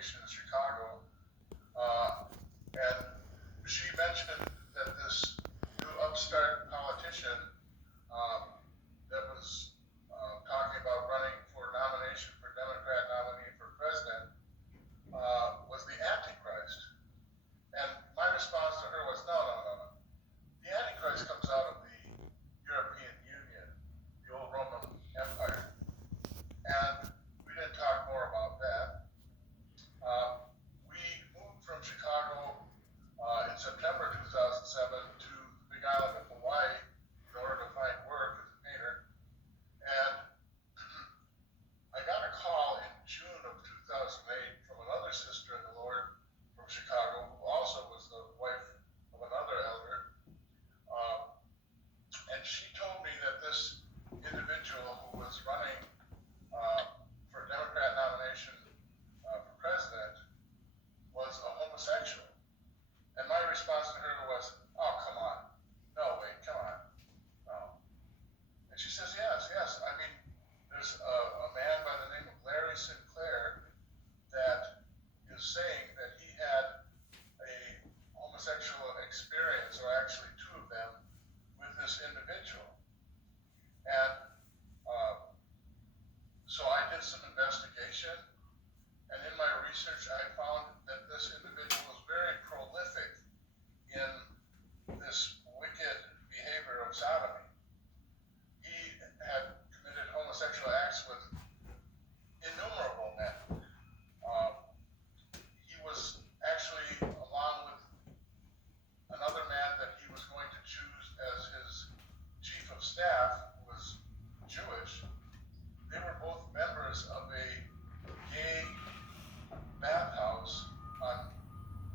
congregation in Chicago, and she mentioned that this new upstart politician that was talking about running for nomination for Democrat nominee for president was the Antichrist. And my response to her was, no, no, no, no. The Antichrist comes out of the European Union, the old Roman Empire. And we didn't talk more about that. We moved from Chicago in September 2007 to the Big Island of Hawaii in order to find work as a painter. And I got a call in June of 2008 from another sister in the Lord from Chicago, who also was the wife of another elder. And she told me that this individual who was running for Democrat nomination for president was a homosexual. And my response to her was, oh, come on. No, wait, come on. No. And she says, yes, yes. I mean, there's a man by the name of Larry Sinclair that is saying that he had a homosexual experience, or actually two of them, with this individual. And so I did some investigation, and in my research I found that this individual was very prolific in this wicked behavior of sodomy. He had committed homosexual acts with innumerable men. He was actually, along with another man that he was going to choose as his chief of staff, who was Jewish, they were both members of a gay bathhouse on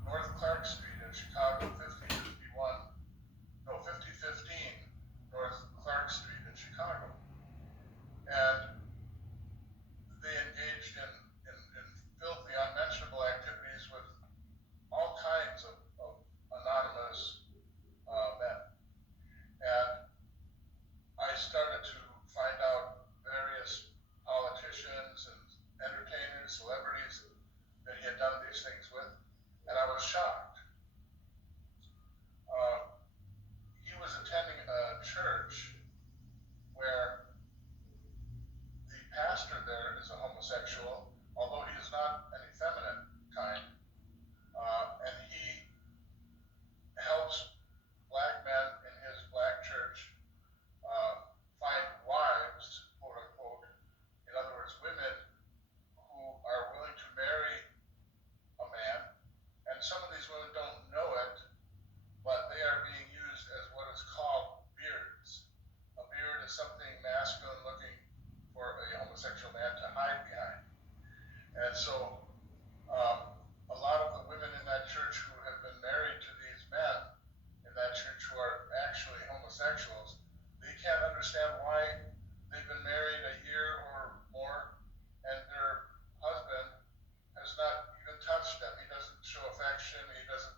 North Clark Street in Chicago, 5015 North Clark Street in Chicago. And they engaged in filthy, unmentionable activities with all kinds of anonymous men. And I started to find out various politicians and entertainers, celebrities that he had done these things with, and I was shocked. He was attending a church where the pastor there is a homosexual, although he is not an effeminate kind, and he helps black men in his black church find wives, quote unquote, in other words, women who are willing to marry a man, and some of these women don't know it, but they are being used as what is called beards. A beard is something masculine looking for a homosexual man to hide behind. And so a lot of the women in that church who have been married to these men in that church who are actually homosexuals, they can't understand why they've been married a year or more and their husband has not even touched them. He doesn't show affection. He doesn't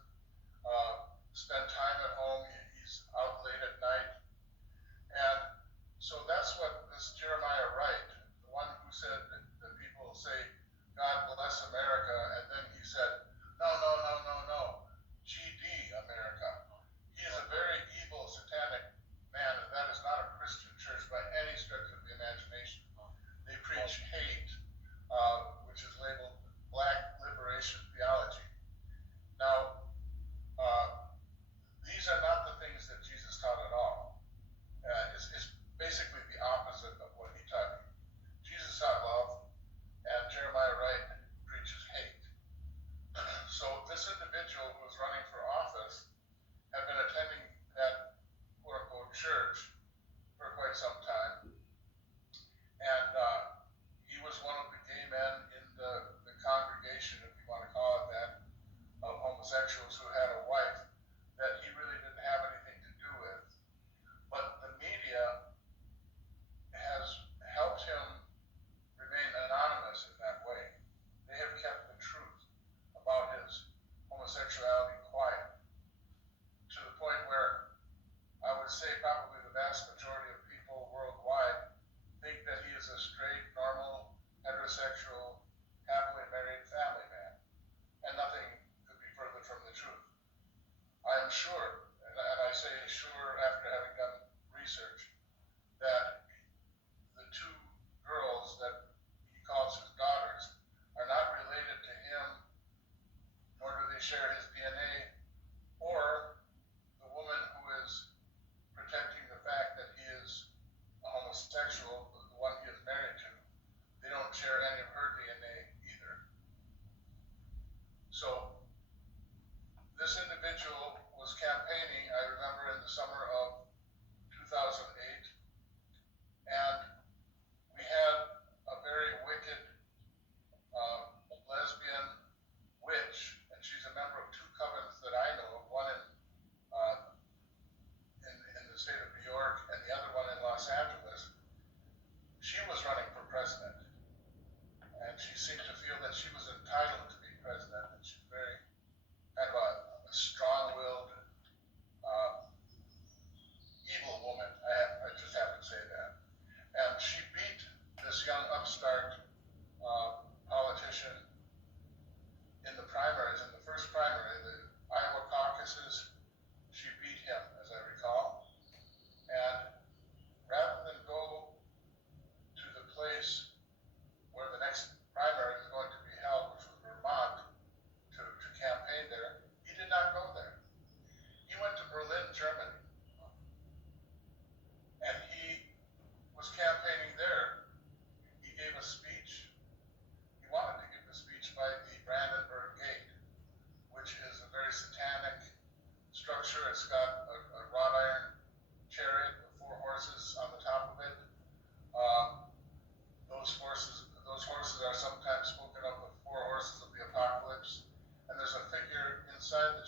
spend time at home. He's out late at night. And so that's what this Jeremiah Wright, the one who said that people say, God bless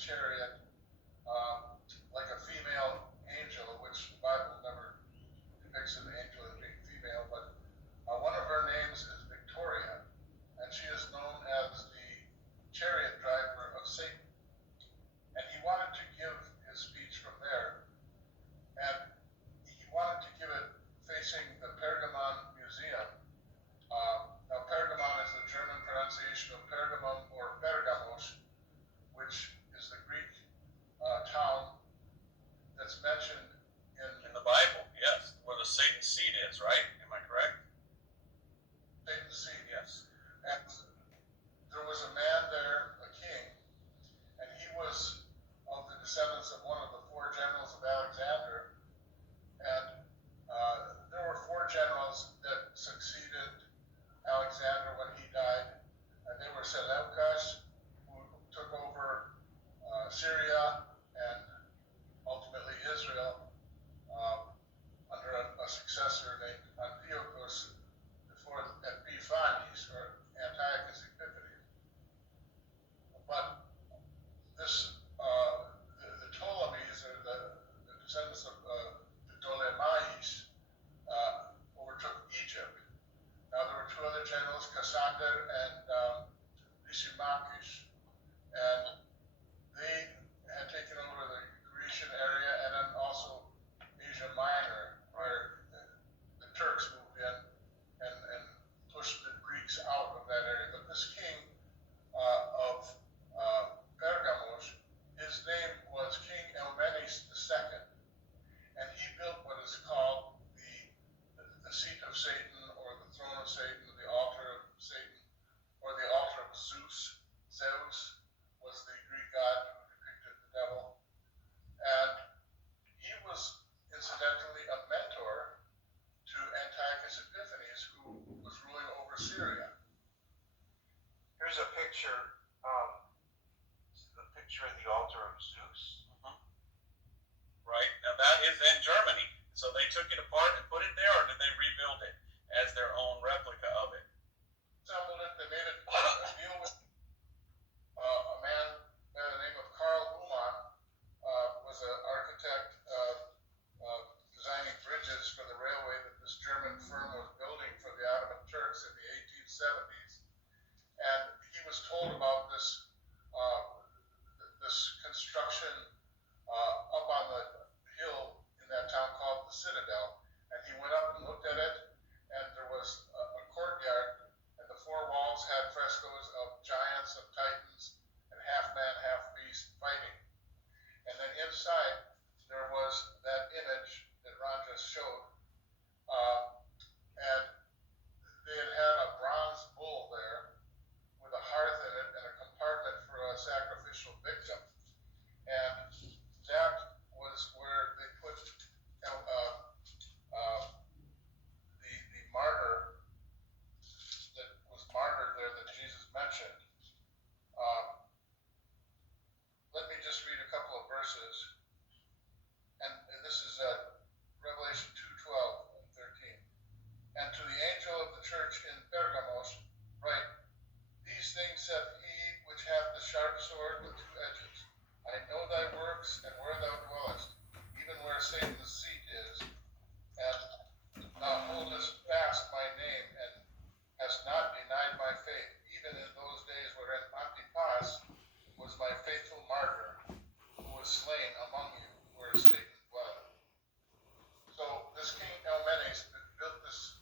chariot, like a female angel, which the Bible never depicts an angel as being female, but one of her names is Victoria, and she is known as the chariot driver of Satan. And he wanted to give his speech from there, and he wanted to give it facing the Pergamon Museum. Now, Pergamon is the German pronunciation of Pergamon or Pergamos, which is the Greek town that's mentioned in the Bible, yes, where the Satan's seed is, right? Am I correct? Satan's seed. Yes. And there was a man there, a king, and he was of the descendants of one of the four generals of Alexander. And there were four generals that succeeded Alexander when he died. And they were Seleucus, who took over Syria and ultimately Israel under a successor named Antiochus before Epiphanes or Antiochus Epiphanes. But this the Ptolemies, or the descendants of the Ptolemais, overtook Egypt. Now there were two other generals, Cassander and Lysimachus, and they had taken over the Grecian area and then also Asia Minor, where the Turks moved in and pushed the Greeks out of that area. But this king of Pergamos, his name was King Eumenes II, and he built what is called the seat of Satan, or the throne of Satan, the altar of Satan, or the altar of Zeus. Zeus was the Greek god who depicted the devil, and he was incidentally a mentor to Antiochus Epiphanes, who was ruling over Syria. Here's a picture, the picture of the altar of Zeus. Right, now that is in Germany. So they took it apart and put it there, or did they rebuild it as their own replica of it? Assembled it, they made it a deal with a man by the name of Karl Uman, was an architect designing bridges for the railway that this German firm was building for the Ottoman Turks in the 1870s. And he was told about this construction up on the hill in that town called the Citadel. And he went up and looked at it, and there was a courtyard, and the four walls had frescoes of giants, of titans, and half man, half beast fighting. And then inside there was that image that Ron just showed, and they had a bronze bull there with a hearth in it and a compartment for a sacrificial victim. And that was where they put the martyr that was martyred there that Jesus mentioned. Let me just read a couple of verses. And this is Revelation 2:12 and 13. And to the angel of the church in Pergamos write, these things saith he which hath the sharp sword with two edges. I know thy works, and where thou dwellest, even where Satan's seat is, and thou holdest fast my name, and hast not denied my faith, even in those days wherein Antipas was my faithful martyr, who was slain among you, where Satan dwelleth. So this King Eumenes built this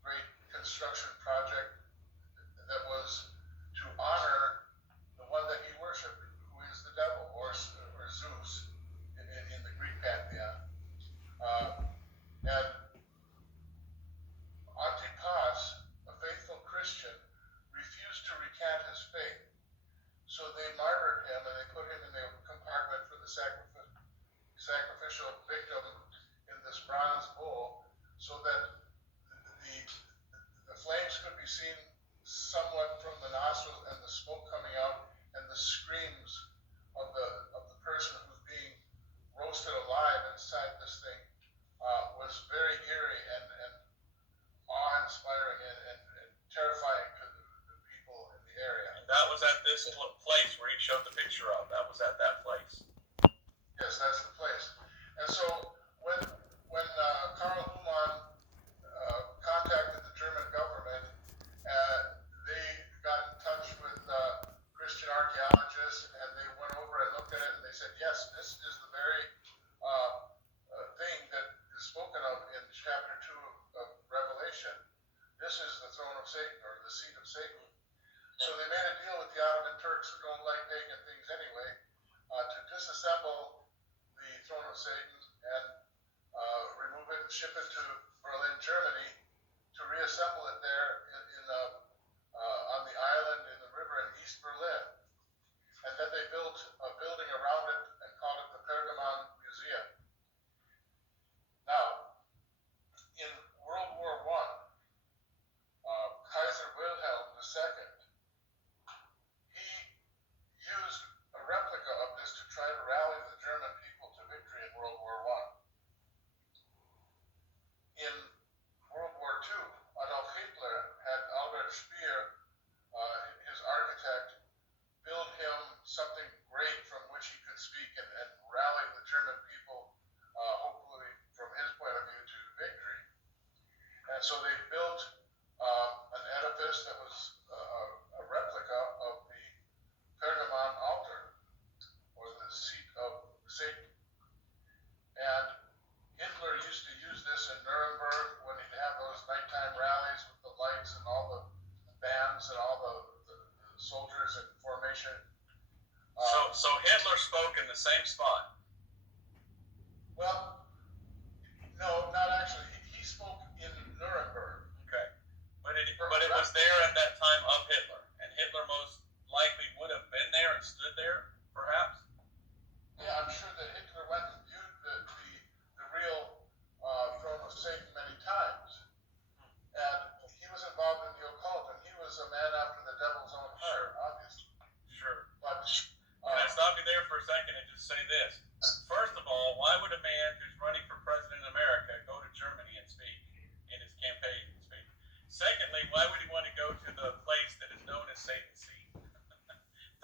great construction project that was to honor the one that he worshipped, who is the devil, or Zeus in the Greek pantheon. And Antipas, a faithful Christian, refused to recant his faith. So they martyred him, and they put him in the compartment for the sacrificial victim in this bronze bull, so that the flames could be seen somewhat from the nostrils and the smoke coming out, and the screams of the person who's being roasted alive inside this thing was very eerie and awe-inspiring and terrifying to the people in the area. And that was at this place showed the picture of. That was at that place. Yes, that's the place. And so when Karl Humann contacted the German government, they got in touch with Christian archaeologists, and they went over and looked at it, and they said, yes, this is the very thing that is spoken of in chapter 2 of Revelation. This is the throne of Satan, or the seat of Satan. So they made a deal with the Ottoman Turks, who don't like pagan things anyway, to disassemble the throne of Satan and remove it and ship it to Berlin, Germany, to reassemble it there on the island in the river in East Berlin. And then they built a building around it and called it the Pergamon Museum. Now, in World War I, Kaiser Wilhelm II, he used a replica of this to try to rally the German people to victory in World War I. In World War II, Adolf Hitler had Albert Speer, his architect, build him something great from which he could speak and rally the German people, hopefully from his point of view, to victory. And so they built an edifice that was a replica of the Pergamon altar, or the seat of Satan. And Hitler used to use this in Nuremberg when he'd have those nighttime rallies with the lights and all the bands and all the soldiers in formation. So Hitler spoke in the same spot. Well, no, not actually. He spoke in Nuremberg. Okay. But it was there at that time of Hitler. And Hitler most likely would have been there and stood there, perhaps? Yeah, I'm sure that Hitler went and viewed the real throne of Satan many times. And he was involved in the occult, and he was a man after the devil's own heart, obviously. Sure. But Can I stop you there for a second and just say this? First of all, why would a man who's running for president in America go to Germany and speak in his campaign speech? Secondly, why would he want to go to the place that is known as Satan's seat?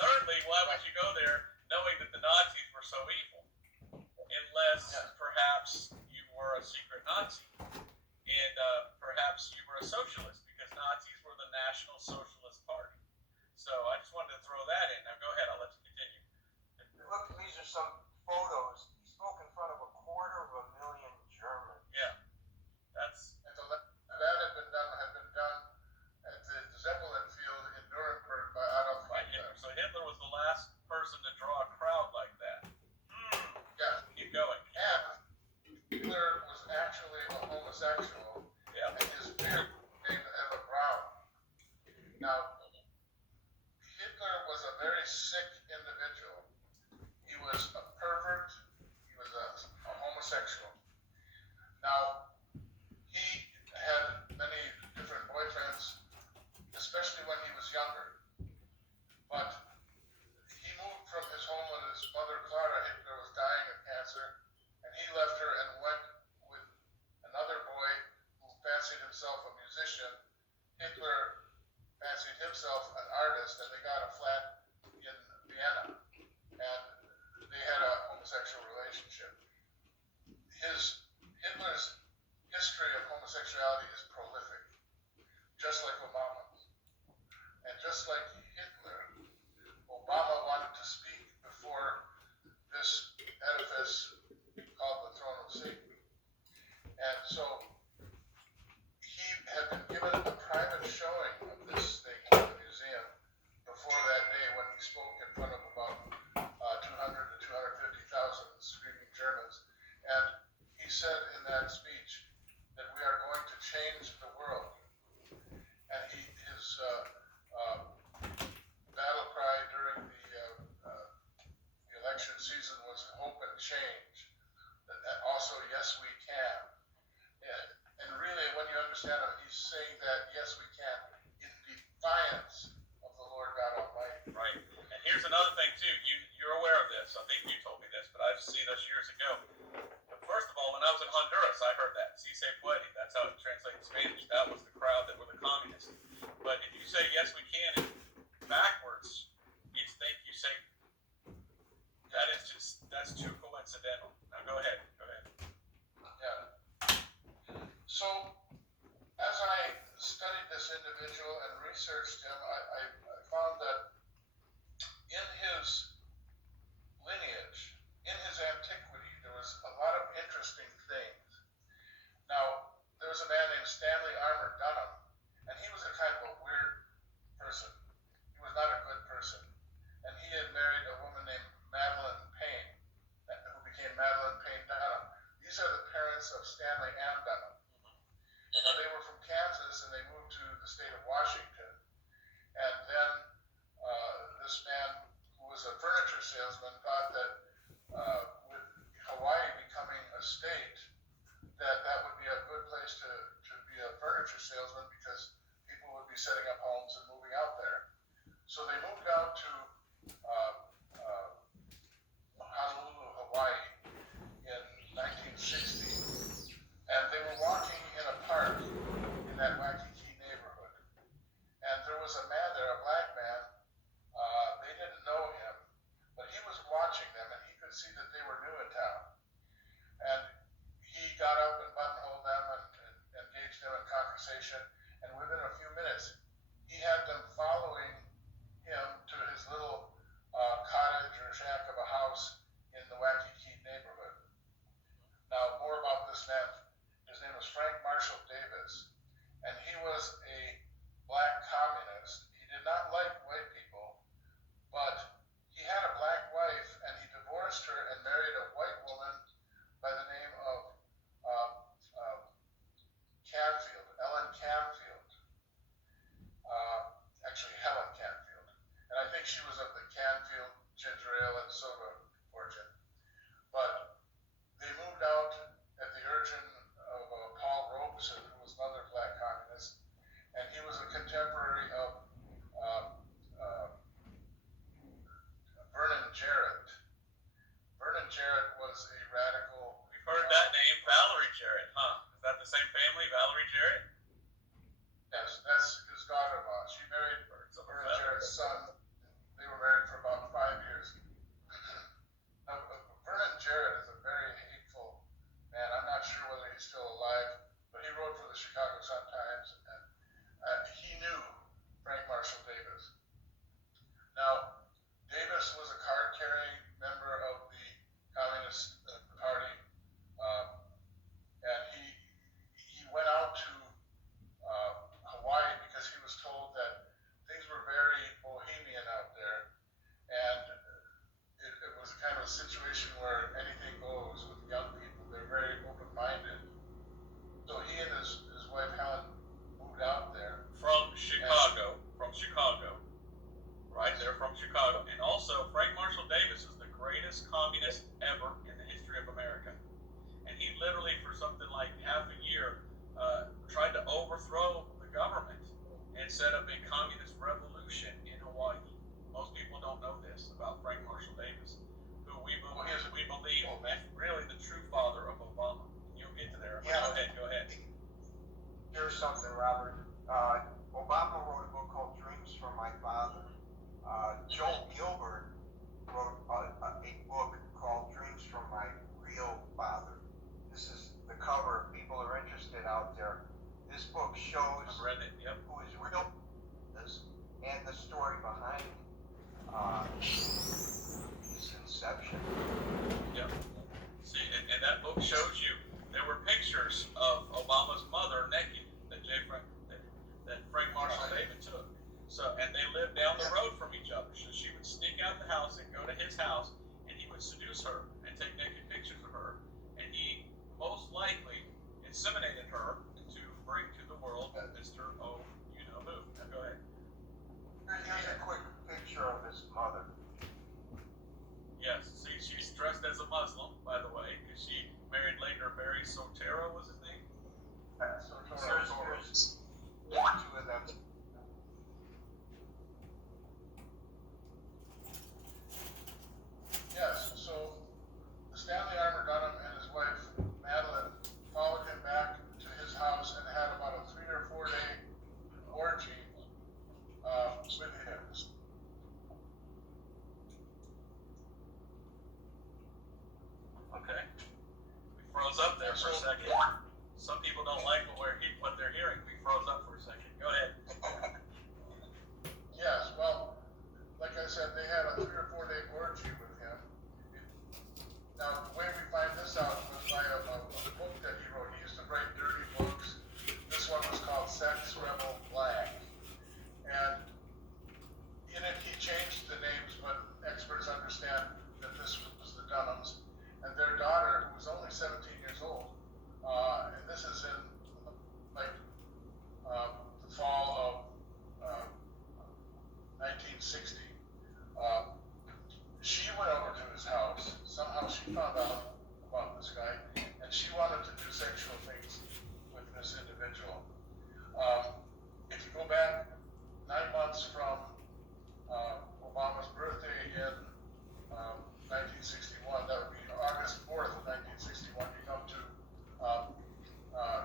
Thirdly, why would you go there knowing that the Nazis were so evil? Unless perhaps you were a secret Nazi and perhaps you were a socialist, because Nazis were the National Socialist Party. So I just wanted to throw that in. Now go ahead, I'll let you continue. Look, these are some photos. He spoke in front of 250,000 Germans. Yeah, that's and that had been done at the Zeppelin field in Nuremberg by Adolf right. Hitler. So Hitler was the last person to draw a crowd like that. Yeah. Keep going. And Hitler was actually a homosexual, Yeah. and his beard became Eva Braun. Now, Hitler was a very sick individual. He was a pervert. He was a homosexual. Now, he had many different boyfriends, especially when he was younger. But he moved from his home when his mother, Clara Hitler, was dying of cancer, and he left her and went with another boy who fancied himself a musician. Hitler fancied himself an artist, and they got a flat in Vienna, and they had a homosexual relationship. Hitler's history of homosexuality is prolific, just like Obama's. And just like Hitler, Obama wanted to speak before this edifice called the Throne of Satan. And so he had been given a private showing of this thing in the museum before that day when he spoke in front of about 200 to 250,000 screaming Germans. And he said in that speech that we are going to change the world. And his battle cry during the election season was hope and change. And also, yes, we can. And really, when you understand him, he's saying that, yes, we can, in defiance of the Lord God Almighty. Right. And here's another thing, too. You're aware of this. I think you told me this, but I've seen this years ago. But first of all, when I was in Honduras, I heard that. Si se puede. That's how it translates in Spanish. That was the crowd that were the communists. But if you say, yes, we can, backwards, it's thank you, Satan. individual and researched him, I found that in his lineage, in his antiquity, there was a lot of interesting things. Now, there was a man named Stanley Armour Dunham, and he was a kind of a weird person. He was not a good person. And he had married a woman named Madeline Payne, who became Madeline Payne Dunham. These are the parents of Stanley and Dunham. They were from Kansas, and they moved to the state of Washington. And then this man, who was a furniture salesman, thought that with Hawaii becoming a state, that would be a good place to be a furniture salesman, because people would be setting up homes and moving out there. So they moved out to Honolulu, Hawaii in 1960, and they were walking in a park in that Waikiki neighborhood. And there was a man there, a black man. They didn't know him, but he was watching them, and he could see that they were new in town. And he got up and buttonholed them and engaged them in conversation. And within a few minutes, he had them following him to his little cottage or shack of a house in the Waikiki neighborhood. Now, more about this man. His name was Frank Marshall Davis, and he was a black communist. He did not like white people, but he had a black wife, and he divorced her and married a white woman by the name of Canfield, Ellen Canfield. Actually, Helen Canfield. And I think she was of the Canfield ginger ale and soda fortune. But they moved out at the urging of Paul Robeson, who was another black communist, and he was a contemporary of Vernon Jarrett. Vernon Jarrett was a radical. We've heard that name, Valerie Jarrett, huh? Is that the same family, Valerie Jarrett? Yes, that's his daughter-in-law. She married Vernon Jarrett's son. They were married for about 5 years. Now, Vernon Jarrett is a very hateful man. I'm not sure whether he's still alive, but he wrote for the Chicago Sun-Times, and he knew Frank Marshall Davis. Now, Davis was a card-carrying member of the Communist Party, and he went out to Hawaii because he was told that things were very bohemian out there, and it was kind of a situation where anything goes with young people. They're very open-minded. So he and his wife Helen moved out there. From Chicago. Right? They're from Chicago. And also, Frank Marshall Davis is the greatest communist ever in the history of America. And he literally, for something like half a year, tried to overthrow the government and set up a communist revolution in Hawaii. Most people don't know this about Frank Marshall Davis, who we believe is really the true father of Obama. You'll get to there. Yeah. Go ahead. Here's something, Robert. Obama wrote a book called Dreams from My Father. Joel Gilbert wrote a book called Dreams from My Real Father. This is the cover. If people are interested out there, this book shows I've read it, yep. who is real and the story behind his inception. Yep. See, and that book shows you there were pictures of Obama's mother naked that Frank Marshall Davis took. So, and they lived down the road from each other. So she would sneak out the house and go to his house, and he would seduce her and take naked pictures of her. And he most likely inseminated her to bring to the world Mr. Oh, you know who. Now go ahead. Here's a quick picture of his mother. Yes, see, she's dressed as a Muslim, by the way, because she married later Barry Soetoro was his name? Here's two of them. Yes, so Stanley Armour Dunham and his wife Madeline followed him back to his house and had about a 3 or 4 day orgy with him. Okay. We froze up there for a second. Some people don't like what they're 1960. She went over to his house. Somehow she found out about this guy, and she wanted to do sexual things with this individual. If you go back 9 months from Obama's birthday in 1961, that would be August 4th of 1961, you come to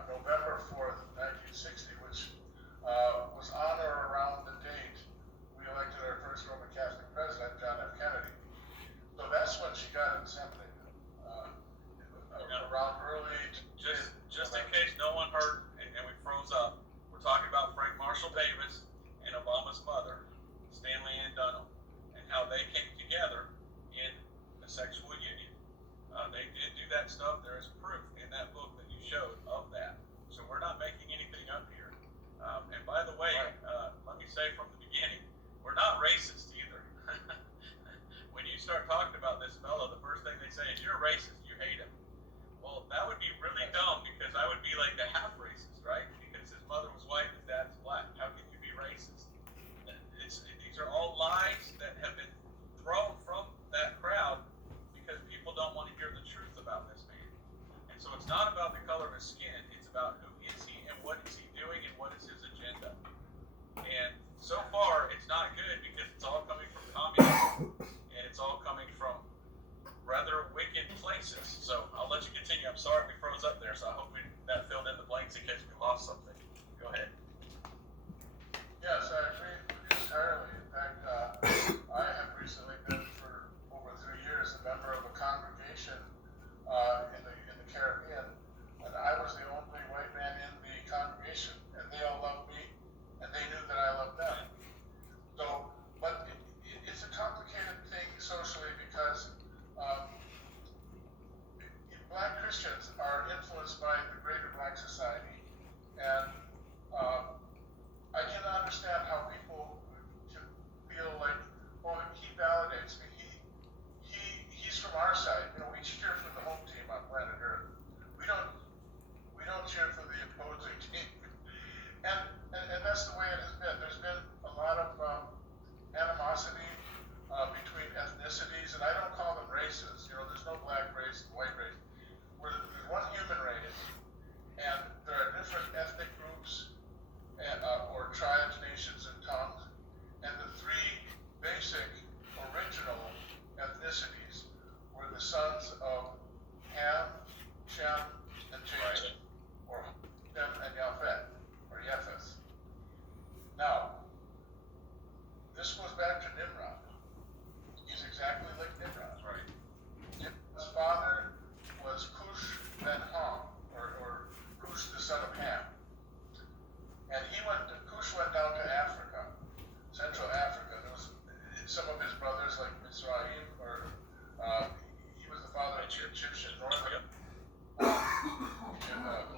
November 4th, 1960, which was on or around the date we elected our first Roman Catholic president, John F. Kennedy. So that's when she got inseminated. Around early. Just in case no one heard and we froze up, we're talking about Frank Marshall Davis and Obama's mother, Stanley Ann Dunham, and how they came together in a sexual union. They did do that stuff. There is proof in that book that you showed of that. So we're not making anything up here. And by the way, let me say from the beginning, we're not racist either. When you start talking about this fellow, the first thing they say is, you're racist, you hate him. Well, that would be really dumb, because I would be like the half racist, right? Because his mother was white and his dad was black. How can you be racist? These are all lies that have been thrown from that crowd because people don't want to hear the truth about this man. And so it's not about the color of his skin, it's about who is he and what is he doing and what is his agenda. And so far, it's not good, because it's all coming from communism and it's all coming from rather wicked places. So I'll let you continue. I'm sorry we froze up there, so I hope that filled in the blanks in case we lost something. Go ahead. Yes, I agree with you entirely. In fact, I have recently been for over 3 years a member of a congregation in the Caribbean, and I was the only white man in the congregation, and they all loved me, and they knew that I loved them. So, but it's a complicated thing socially, because Black Christians are influenced by the greater Black society, and I can understand how people can feel like, oh, he validates me. He's from our side. You know, we cheer for the home team on planet Earth. We don't cheer for the opposing team. And that's the way it has been. There's been a lot of animosity between ethnicities, and I don't call them races. You know, there's no black race and white race. There's one human race, and there are different ethnic groups or tribes, nations, and tongues. And the three basic original ethnicities were the sons of Ham, Shem, and Japheth, or Shem and Japheth, or Japheth. Now, this goes back to Nimrod. He's exactly like Nimrod. Right. His father was Cush ben Ham, or Cush the son of Ham. And Cush went down to Africa, Central Africa. There was some of his brothers, like Mizraim, or he was the father of Egyptian, northern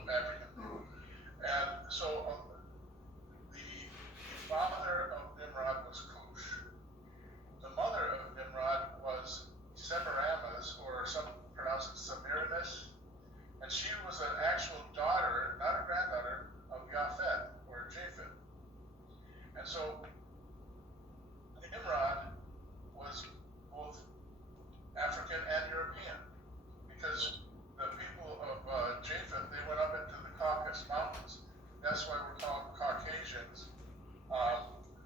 African. And so the father of Nimrod was Cush. The mother of Nimrod was Semiramis, or some pronounce it Semiramis, and she was an actual daughter, not a granddaughter, of Japheth, or Japheth. And so Nimrod was both African and European, because the people of Japheth, they went up into the Caucasus Mountains. That's why we're called Caucasians.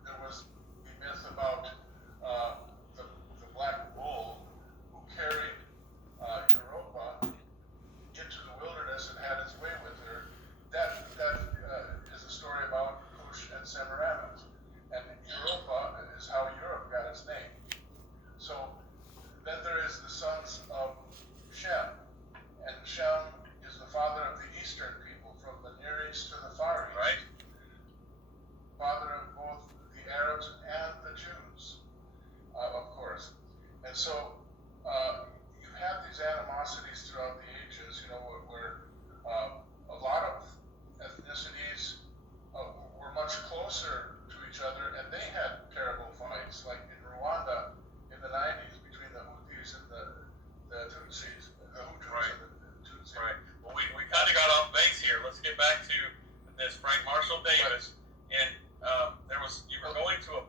There was the myth about the black bull who carried Europa into the wilderness and had his way with her. That is a story about Cush and Semiramis. And Europa is how Europe got its name. So then there is the sons of Shem. And Shem is the father of the Eastern people, from the Near East to the Far East. Right. Father of both the Arabs and the Jews, of course. And so you have these animosities throughout the ages, you know, where a lot of ethnicities were much closer to each other, and they had terrible fights, like in Rwanda in the 90s between the Houthis and the Tutsis, the Hutus Right. and the Tutsis. Right. Well, we kind of got off base here. Let's get back to this Frank Marshall Davis. And you were going to a